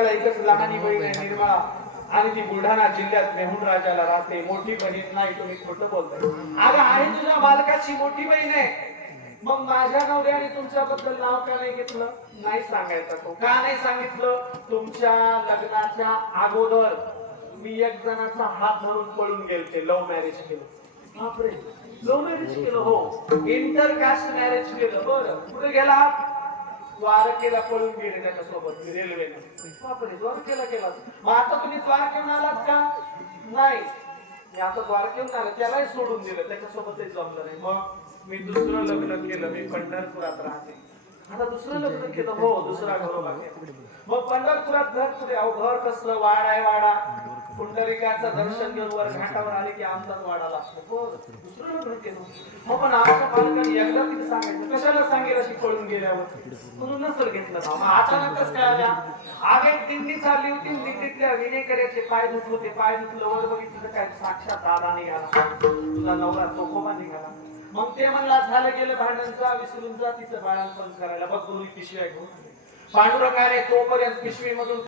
एकच लहानी बहीण आहे निर्मळा आणि ती बुलढाणा जिल्ह्यात मेहुण राजाला राहते. मोठी बहीण नाही, तुम्ही खोटं बोलताय. अगं आहे तुझ्या मालकाची मोठी बहीण आहे. मग माझ्या नवऱ्याने तुमच्याबद्दल नाव का नाही घेतलं? नाही सांगायचं. तो का नाही सांगितलं? तुमच्या लग्नाच्या अगोदर मी एक जणाचा हात धरून पळून गेलते. लव्ह मॅरेज केलं. बापरे, लव्ह मॅरेज केलं? हो, इंटरकास्ट मॅरेज केलं. बरं, कुठे गेला? द्वारकेला पळून गेले त्याच्यासोबत रेल्वेने. बापरे, द्वारकेला गेला. मग आता तुम्ही द्वारकेहून आलात का? नाही, मी आता द्वारकेहून आलो. त्यालाही सोडून दिलं, त्याच्यासोबतही जमलं नाही. मग मी दुसरं लग्न केलं. मी पंढरपुरात राहते. आता दुसरं लग्न केलं. हो, दुसरा घरोबा केला. मग पंढरपुरात घर कुठे? अहो, घर कसलं? वाडा आहे, वाडा. पुंडलिकाचं दर्शन घेऊन वर घाटावर आले की आमचाच वाडा लागतो. हो, दुसरं लग्न केलं. मग पण आमच्या पालकांनी एकदा तिथे सांगायचं. कशाला सांगेल अशी पळून गेल्यावर? म्हणून नसल घेतलं ना. मग अचानकच काय आल्या? आगे दिंडी चालली होती. दिंडीतल्या विनेकऱ्याचे पाय धुत होते. पाय धुतलं, वर बघितलं काय साक्षात दादा निघाला. तुझा नवरा चोखोबा निघाला. मग ते म्हणला झालं गेलं भांडणचा, विसरून जा, तिचं बाळांपण करायला. बघ दोन्ही पिशव्या घेऊन पांडुरंगाने तोपर्यंत पिशवीमधून